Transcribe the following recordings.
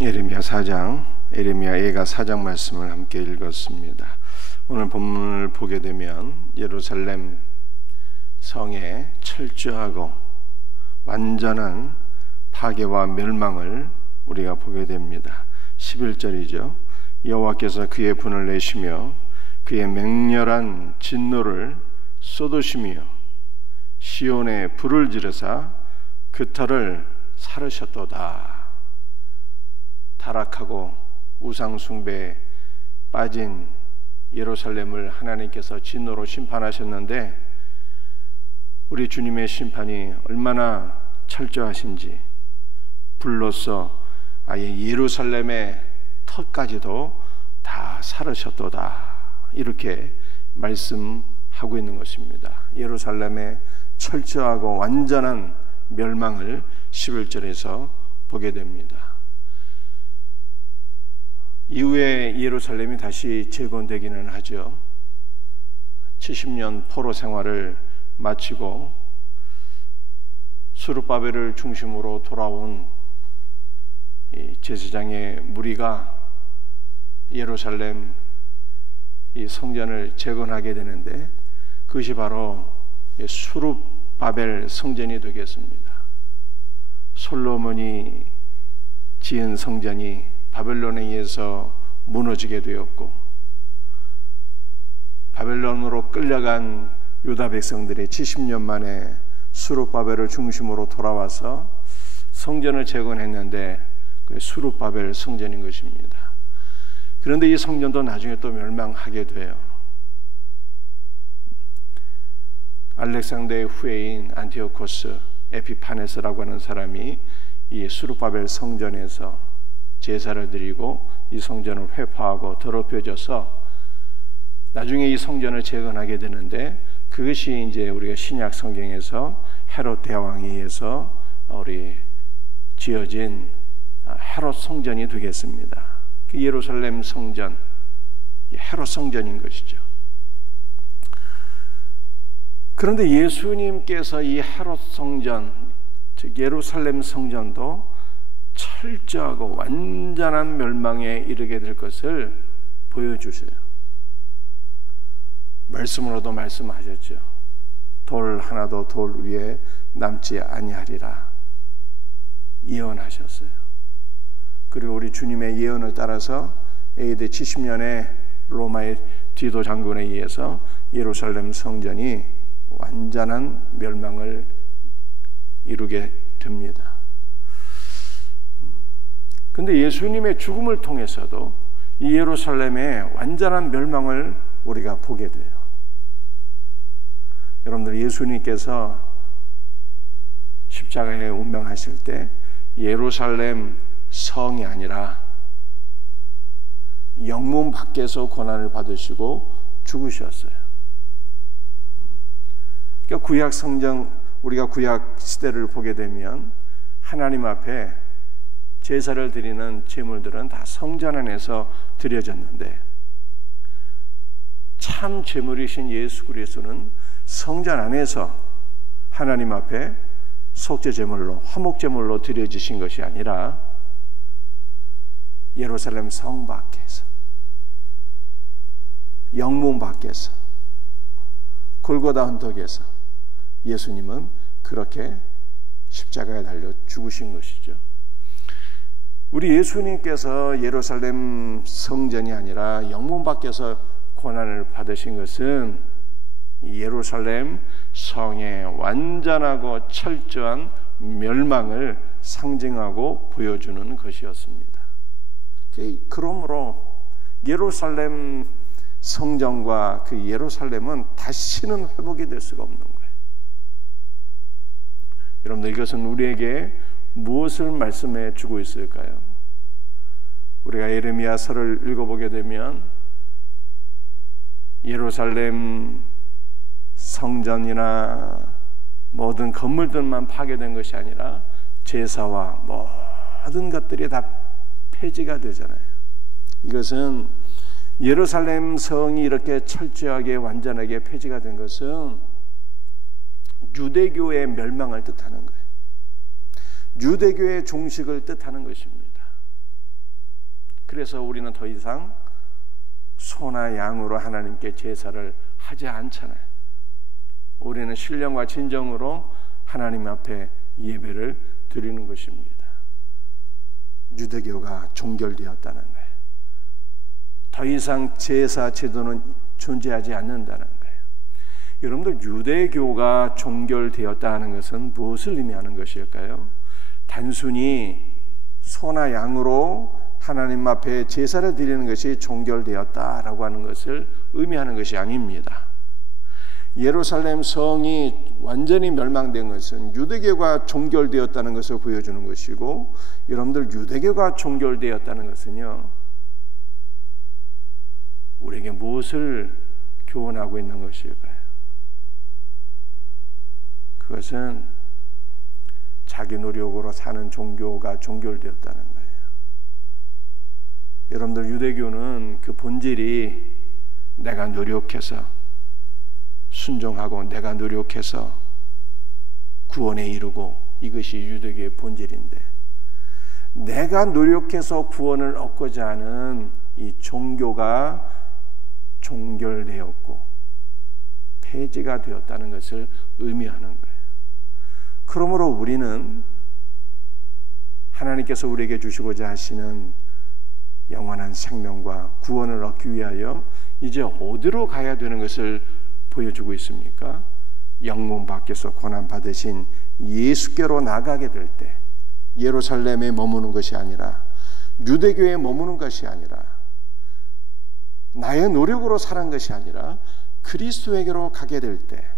예레미야 4장, 예레미야 예가 4장 말씀을 함께 읽었습니다. 오늘 본문을 보게 되면 예루살렘 성의 철저하고 완전한 파괴와 멸망을 우리가 보게 됩니다. 11절이죠. 여호와께서 그의 분을 내시며 그의 맹렬한 진노를 쏟으시며 시온에 불을 지르사 그 터를 사르셨도다. 타락하고 우상 숭배에 빠진 예루살렘을 하나님께서 진노로 심판하셨는데 우리 주님의 심판이 얼마나 철저하신지 불로써 아예 예루살렘의 터까지도 다 사르셨도다 이렇게 말씀하고 있는 것입니다. 예루살렘의 철저하고 완전한 멸망을 11절에서 보게 됩니다. 이후에 예루살렘이 다시 재건되기는 하죠. 70년 포로 생활을 마치고 스룹바벨을 중심으로 돌아온 이 제사장의 무리가 예루살렘 이 성전을 재건하게 되는데 그것이 바로 스룹바벨 성전이 되겠습니다. 솔로몬이 지은 성전이 바벨론에 의해서 무너지게 되었고 바벨론으로 끌려간 유다 백성들이 70년 만에 스룹바벨을 중심으로 돌아와서 성전을 재건했는데 그 스룹바벨 성전인 것입니다. 그런데 이 성전도 나중에 또 멸망하게 돼요. 알렉산더의 후예인 안티오코스 에피파네스라고 하는 사람이 이 스룹바벨 성전에서 제사를 드리고 이 성전을 회파하고 더럽혀져서 나중에 이 성전을 재건하게 되는데 그것이 이제 우리가 신약 성경에서 헤롯 대왕에 의해서 우리 지어진 헤롯 성전이 되겠습니다. 그 예루살렘 성전, 헤롯 성전인 것이죠. 그런데 예수님께서 이 헤롯 성전, 즉 예루살렘 성전도 철저하고 완전한 멸망에 이르게 될 것을 보여주세요. 말씀으로도 말씀하셨죠. 돌 하나도 돌 위에 남지 아니하리라 예언하셨어요. 그리고 우리 주님의 예언을 따라서 AD 70년에 로마의 디도 장군에 의해서 예루살렘 성전이 완전한 멸망을 이루게 됩니다. 그런데 예수님의 죽음을 통해서도 이 예루살렘의 완전한 멸망을 우리가 보게 돼요. 여러분들 예수님께서 십자가에 운명하실 때 예루살렘 성이 아니라 영문 밖에서 고난을 받으시고 죽으셨어요. 그러니까 구약 성경, 우리가 구약 시대를 보게 되면 하나님 앞에 제사를 드리는 제물들은 다 성전 안에서 드려졌는데 참 제물이신 예수 그리스도는 성전 안에서 하나님 앞에 속죄 제물로, 화목 제물로 드려지신 것이 아니라 예루살렘 성 밖에서, 영문 밖에서, 골고다 언덕에서 예수님은 그렇게 십자가에 달려 죽으신 것이죠. 우리 예수님께서 예루살렘 성전이 아니라 영문 밖에서 고난을 받으신 것은 예루살렘 성의 완전하고 철저한 멸망을 상징하고 보여주는 것이었습니다. 그러므로 예루살렘 성전과 그 예루살렘은 다시는 회복이 될 수가 없는 거예요. 여러분들 이것은 우리에게 무엇을 말씀해 주고 있을까요? 우리가 예레미야서를 읽어보게 되면 예루살렘 성전이나 모든 건물들만 파괴된 것이 아니라 제사와 모든 것들이 다 폐지가 되잖아요. 이것은 예루살렘 성이 이렇게 철저하게 완전하게 폐지가 된 것은 유대교의 멸망을 뜻하는 거예요. 유대교의 종식을 뜻하는 것입니다. 그래서 우리는 더 이상 소나 양으로 하나님께 제사를 하지 않잖아요. 우리는 신령과 진정으로 하나님 앞에 예배를 드리는 것입니다. 유대교가 종결되었다는 거예요. 더 이상 제사 제도는 존재하지 않는다는 거예요. 여러분들, 유대교가 종결되었다는 것은 무엇을 의미하는 것일까요? 단순히 소나 양으로 하나님 앞에 제사를 드리는 것이 종결되었다라고 하는 것을 의미하는 것이 아닙니다. 예루살렘 성이 완전히 멸망된 것은 유대교가 종결되었다는 것을 보여주는 것이고, 여러분들, 유대교가 종결되었다는 것은요, 우리에게 무엇을 교훈하고 있는 것일까요? 그것은 자기 노력으로 사는 종교가 종결되었다는 거예요. 여러분들, 유대교는 그 본질이 내가 노력해서 순종하고 내가 노력해서 구원에 이르고, 이것이 유대교의 본질인데, 내가 노력해서 구원을 얻고자 하는 이 종교가 종결되었고 폐지가 되었다는 것을 의미하는 거예요. 그러므로 우리는 하나님께서 우리에게 주시고자 하시는 영원한 생명과 구원을 얻기 위하여 이제 어디로 가야 되는 것을 보여주고 있습니까? 영문 밖에서 고난받으신 예수께로 나가게 될 때, 예루살렘에 머무는 것이 아니라, 유대교에 머무는 것이 아니라, 나의 노력으로 사는 것이 아니라 그리스도에게로 가게 될 때,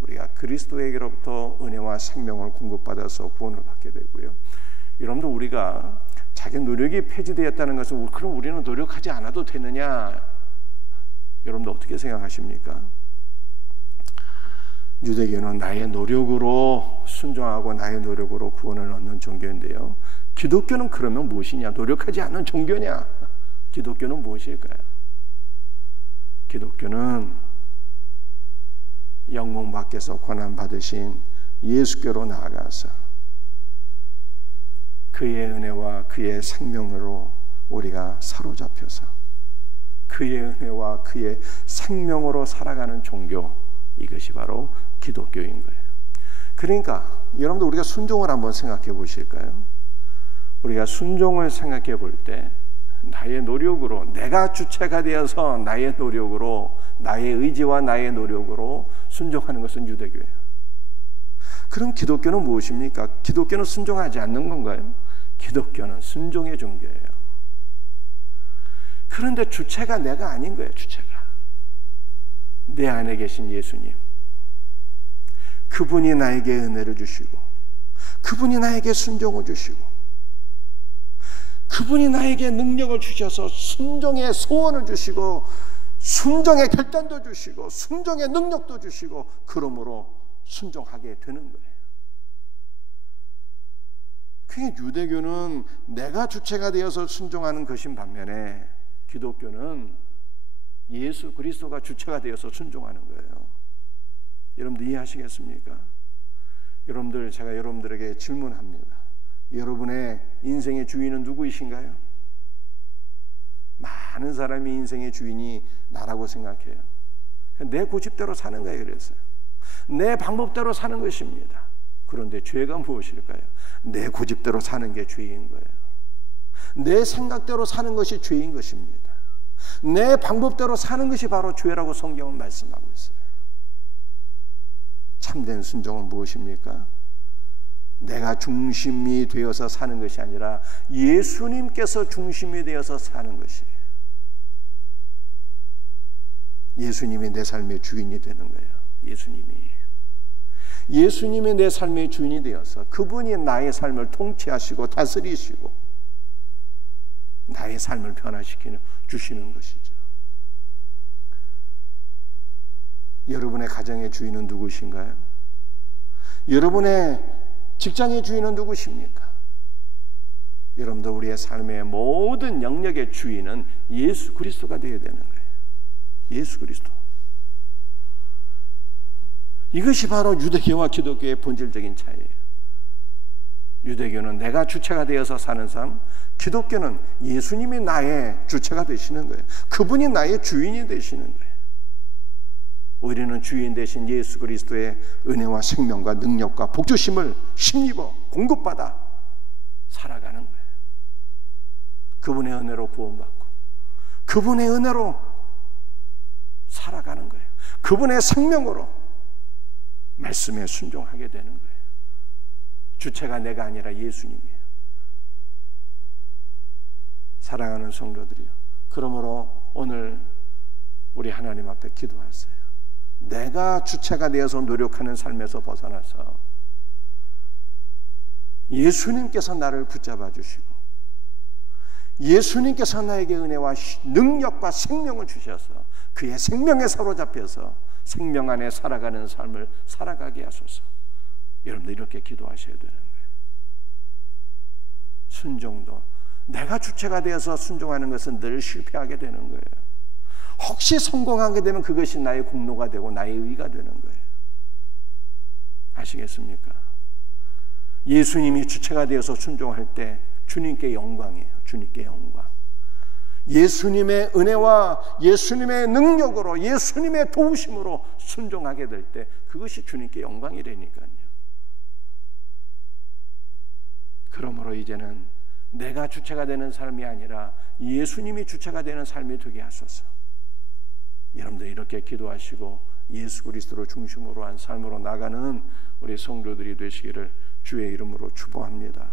우리가 그리스도에게로부터 은혜와 생명을 공급받아서 구원을 받게 되고요. 여러분들, 우리가 자기 노력이 폐지되었다는 것은, 그럼 우리는 노력하지 않아도 되느냐? 여러분들 어떻게 생각하십니까? 유대교는 나의 노력으로 순종하고 나의 노력으로 구원을 얻는 종교인데요, 기독교는 그러면 무엇이냐? 노력하지 않는 종교냐? 기독교는 무엇일까요? 기독교는 영문 밖에서 고난받으신 예수께로 나아가서 그의 은혜와 그의 생명으로 우리가 사로잡혀서 그의 은혜와 그의 생명으로 살아가는 종교, 이것이 바로 기독교인 거예요. 그러니까 여러분들, 우리가 순종을 한번 생각해 보실까요? 우리가 순종을 생각해 볼 때, 나의 노력으로, 내가 주체가 되어서 나의 노력으로, 나의 의지와 나의 노력으로 순종하는 것은 유대교예요. 그럼 기독교는 무엇입니까? 기독교는 순종하지 않는 건가요? 기독교는 순종의 종교예요. 그런데 주체가 내가 아닌 거예요. 주체가 내 안에 계신 예수님, 그분이 나에게 은혜를 주시고, 그분이 나에게 순종을 주시고, 그분이 나에게 능력을 주셔서 순종의 소원을 주시고, 순종의 결단도 주시고, 순종의 능력도 주시고, 그러므로 순종하게 되는 거예요. 그게 유대교는 내가 주체가 되어서 순종하는 것인 반면에, 기독교는 예수 그리스도가 주체가 되어서 순종하는 거예요. 여러분들 이해하시겠습니까? 여러분들, 제가 여러분들에게 질문합니다. 여러분의 인생의 주인은 누구이신가요? 많은 사람이 인생의 주인이 나라고 생각해요. 내 고집대로 사는 거예요. 그래서 내 방법대로 사는 것입니다. 그런데 죄가 무엇일까요? 내 고집대로 사는 게 죄인 거예요. 내 생각대로 사는 것이 죄인 것입니다. 내 방법대로 사는 것이 바로 죄라고 성경은 말씀하고 있어요. 참된 순종은 무엇입니까? 내가 중심이 되어서 사는 것이 아니라 예수님께서 중심이 되어서 사는 것이에요. 예수님이 내 삶의 주인이 되는 거예요. 예수님이 내 삶의 주인이 되어서 그분이 나의 삶을 통치하시고 다스리시고 나의 삶을 변화시키는 주시는 것이죠. 여러분의 가정의 주인은 누구신가요? 여러분의 직장의 주인은 누구십니까? 여러분들, 우리의 삶의 모든 영역의 주인은 예수 그리스도가 되어야 되는 거예요. 예수 그리스도. 이것이 바로 유대교와 기독교의 본질적인 차이예요. 유대교는 내가 주체가 되어서 사는 삶, 기독교는 예수님이 나의 주체가 되시는 거예요. 그분이 나의 주인이 되시는 거예요. 우리는 주인 되신 예수 그리스도의 은혜와 생명과 능력과 복주심을 힘입어 공급받아 살아가는 거예요. 그분의 은혜로 구원받고 그분의 은혜로 살아가는 거예요. 그분의 생명으로 말씀에 순종하게 되는 거예요. 주체가 내가 아니라 예수님이에요. 사랑하는 성도들이요, 그러므로 오늘 우리 하나님 앞에 기도하세요. 내가 주체가 되어서 노력하는 삶에서 벗어나서 예수님께서 나를 붙잡아 주시고 예수님께서 나에게 은혜와 능력과 생명을 주셔서 그의 생명에 사로잡혀서 생명 안에 살아가는 삶을 살아가게 하소서. 여러분들 이렇게 기도하셔야 되는 거예요. 순종도 내가 주체가 되어서 순종하는 것은 늘 실패하게 되는 거예요. 혹시 성공하게 되면 그것이 나의 공로가 되고 나의 의의가 되는 거예요. 아시겠습니까? 예수님이 주체가 되어서 순종할 때 주님께 영광이에요. 주님께 영광. 예수님의 은혜와 예수님의 능력으로 예수님의 도우심으로 순종하게 될 때 그것이 주님께 영광이 되니까요. 그러므로 이제는 내가 주체가 되는 삶이 아니라 예수님이 주체가 되는 삶이 되게 하소서. 여러분들 이렇게 기도하시고 예수 그리스도를 중심으로 한 삶으로 나가는 우리 성도들이 되시기를 주의 이름으로 축복합니다.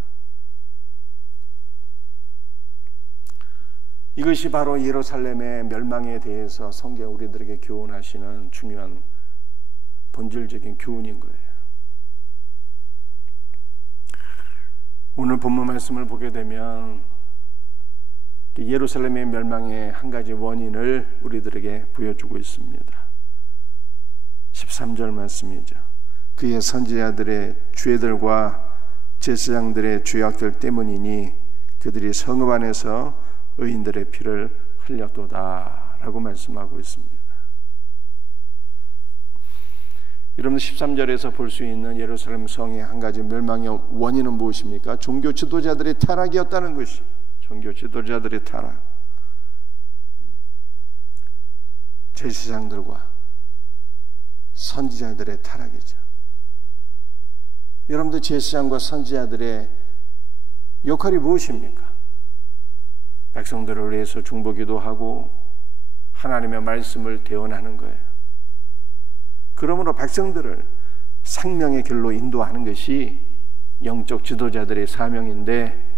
이것이 바로 예루살렘의 멸망에 대해서 성경 우리들에게 교훈하시는 중요한 본질적인 교훈인 거예요. 오늘 본문 말씀을 보게 되면 예루살렘의 멸망의 한 가지 원인을 우리들에게 보여주고 있습니다. 13절 말씀이죠. 그의 선지자들의 죄들과 제사장들의 죄악들 때문이니 그들이 성읍 안에서 의인들의 피를 흘렸도다 라고 말씀하고 있습니다. 여러분 13절에서 볼 수 있는 예루살렘 성의 한 가지 멸망의 원인은 무엇입니까? 종교 지도자들의 타락이었다는 것이, 종교 지도자들의 타락, 제사장들과 선지자들의 타락이죠. 여러분들 제사장과 선지자들의 역할이 무엇입니까? 백성들을 위해서 중보기도 하고 하나님의 말씀을 대언하는 거예요. 그러므로 백성들을 생명의 길로 인도하는 것이 영적 지도자들의 사명인데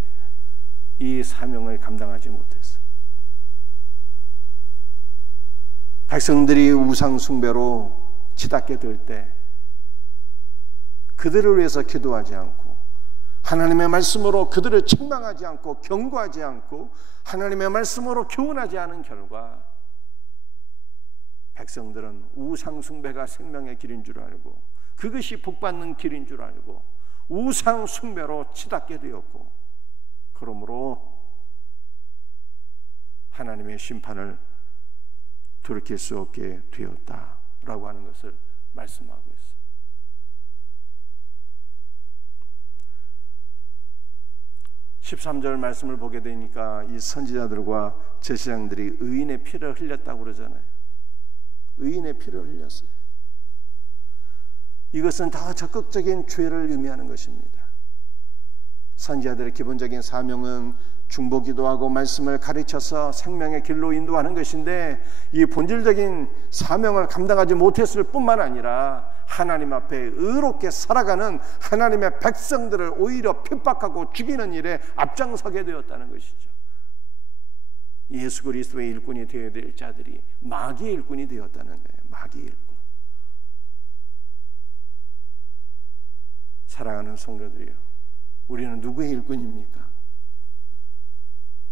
이 사명을 감당하지 못했어요. 백성들이 우상 숭배로 치닫게 될 때 그들을 위해서 기도하지 않고 하나님의 말씀으로 그들을 책망하지 않고 경고하지 않고 하나님의 말씀으로 교훈하지 않은 결과 백성들은 우상 숭배가 생명의 길인 줄 알고 그것이 복받는 길인 줄 알고 우상 숭배로 치닫게 되었고 그러므로 하나님의 심판을 돌이킬 수 없게 되었다라고 하는 것을 말씀하고 있어요. (13절) 말씀을 보게 되니까 이 선지자들과 제사장들이 의인의 피를 흘렸다고 그러잖아요. 의인의 피를 흘렸어요. 이것은 더 적극적인 죄를 의미하는 것입니다. 선지자들의 기본적인 사명은 중보기도하고 말씀을 가르쳐서 생명의 길로 인도하는 것인데 이 본질적인 사명을 감당하지 못했을 뿐만 아니라 하나님 앞에 의롭게 살아가는 하나님의 백성들을 오히려 핍박하고 죽이는 일에 앞장서게 되었다는 것이죠. 예수 그리스도의 일꾼이 되어야 될 자들이 마귀의 일꾼이 되었다는 거예요. 마귀의 일꾼. 사랑하는 성도들이요, 우리는 누구의 일꾼입니까?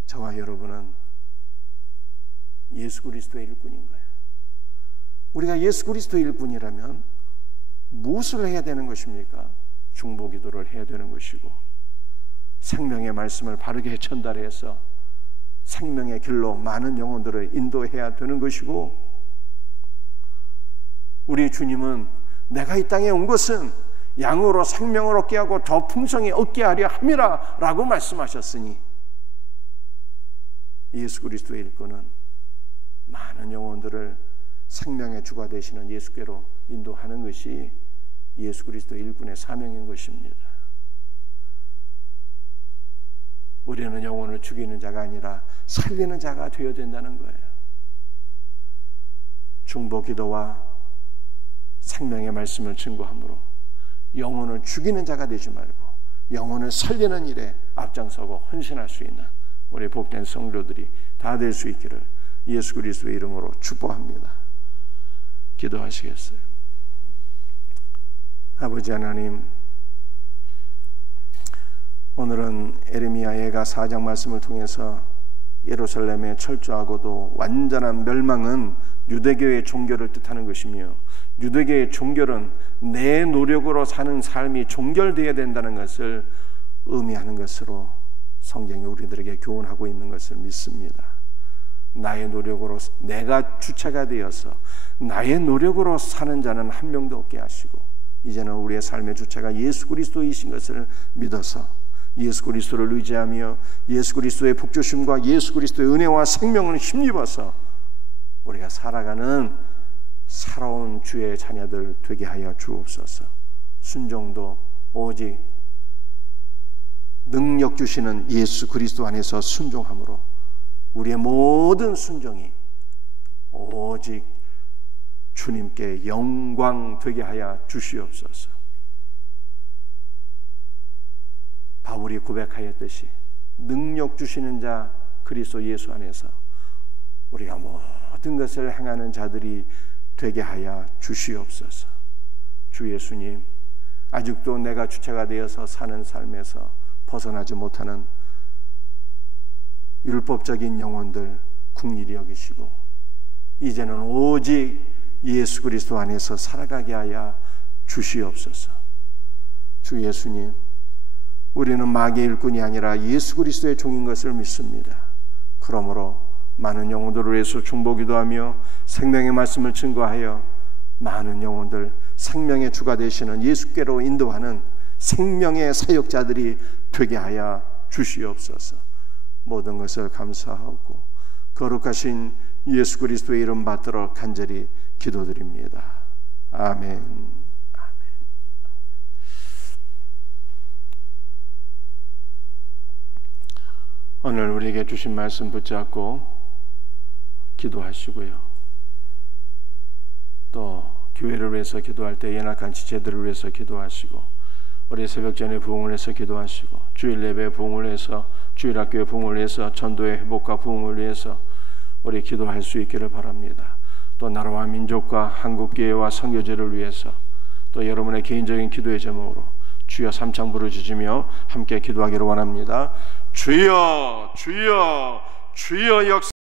저와 여러분은 예수 그리스도의 일꾼인 거예요. 우리가 예수 그리스도의 일꾼이라면 무엇을 해야 되는 것입니까? 중보기도를 해야 되는 것이고 생명의 말씀을 바르게 전달해서 생명의 길로 많은 영혼들을 인도해야 되는 것이고 우리 주님은 내가 이 땅에 온 것은 양으로 생명을 얻게 하고 더 풍성히 얻게 하려 함이라 라고 말씀하셨으니 예수 그리스도의 일꾼은 많은 영혼들을 생명의 주가 되시는 예수께로 인도하는 것이 예수 그리스도의 일꾼의 사명인 것입니다. 우리는 영혼을 죽이는 자가 아니라 살리는 자가 되어야 된다는 거예요. 중보기도와 생명의 말씀을 증거함으로 영혼을 죽이는 자가 되지 말고 영혼을 살리는 일에 앞장서고 헌신할 수 있는 우리 복된 성도들이 다 될 수 있기를 예수 그리스도의 이름으로 축복합니다. 기도하시겠어요? 아버지 하나님, 오늘은 에레미야 예가 4장 말씀을 통해서 예루살렘의 철저하고도 완전한 멸망은 유대교의 종교를 뜻하는 것이며, 유대교의 종교는 내 노력으로 사는 삶이 종결되어야 된다는 것을 의미하는 것으로 성경이 우리들에게 교훈하고 있는 것을 믿습니다. 나의 노력으로, 내가 주체가 되어서 나의 노력으로 사는 자는 한 명도 없게 하시고, 이제는 우리의 삶의 주체가 예수 그리스도이신 것을 믿어서 예수 그리스도를 의지하며 예수 그리스도의 복주심과 예수 그리스도의 은혜와 생명을 힘입어서 우리가 살아가는 살아온 주의 자녀들 되게 하여 주옵소서. 순종도 오직 능력 주시는 예수 그리스도 안에서 순종함으로 우리의 모든 순종이 오직 주님께 영광 되게 하여 주시옵소서. 바울이 고백하였듯이 능력 주시는 자 그리스도 예수 안에서 우리가 모든 것을 행하는 자들이 되게 하여 주시옵소서. 주 예수님, 아직도 내가 주체가 되어서 사는 삶에서 벗어나지 못하는 율법적인 영혼들 긍휼히 여기시고, 이제는 오직 예수 그리스도 안에서 살아가게 하여 주시옵소서. 주 예수님, 우리는 마귀의 일꾼이 아니라 예수 그리스도의 종인 것을 믿습니다. 그러므로 많은 영혼들을 위해서 중보기도하며 생명의 말씀을 증거하여 많은 영혼들 생명의 주가 되시는 예수께로 인도하는 생명의 사역자들이 되게 하여 주시옵소서. 모든 것을 감사하고 거룩하신 예수 그리스도의 이름 받들어 간절히 기도드립니다. 아멘. 오늘 우리에게 주신 말씀 붙잡고 기도하시고요. 또 교회를 위해서 기도할 때 연약한 지체들을 위해서 기도하시고, 우리 새벽전에 부흥을 해서 기도하시고, 주일 예배 부흥을 해서, 주일학교의 부흥을 위해서, 전도의 회복과 부흥을 위해서 우리 기도할 수 있기를 바랍니다. 또 나라와 민족과 한국교회와 선교제를 위해서, 또 여러분의 개인적인 기도의 제목으로 주여 삼창 부르짖으며 함께 기도하기를 원합니다. 주여, 주여, 주여 역사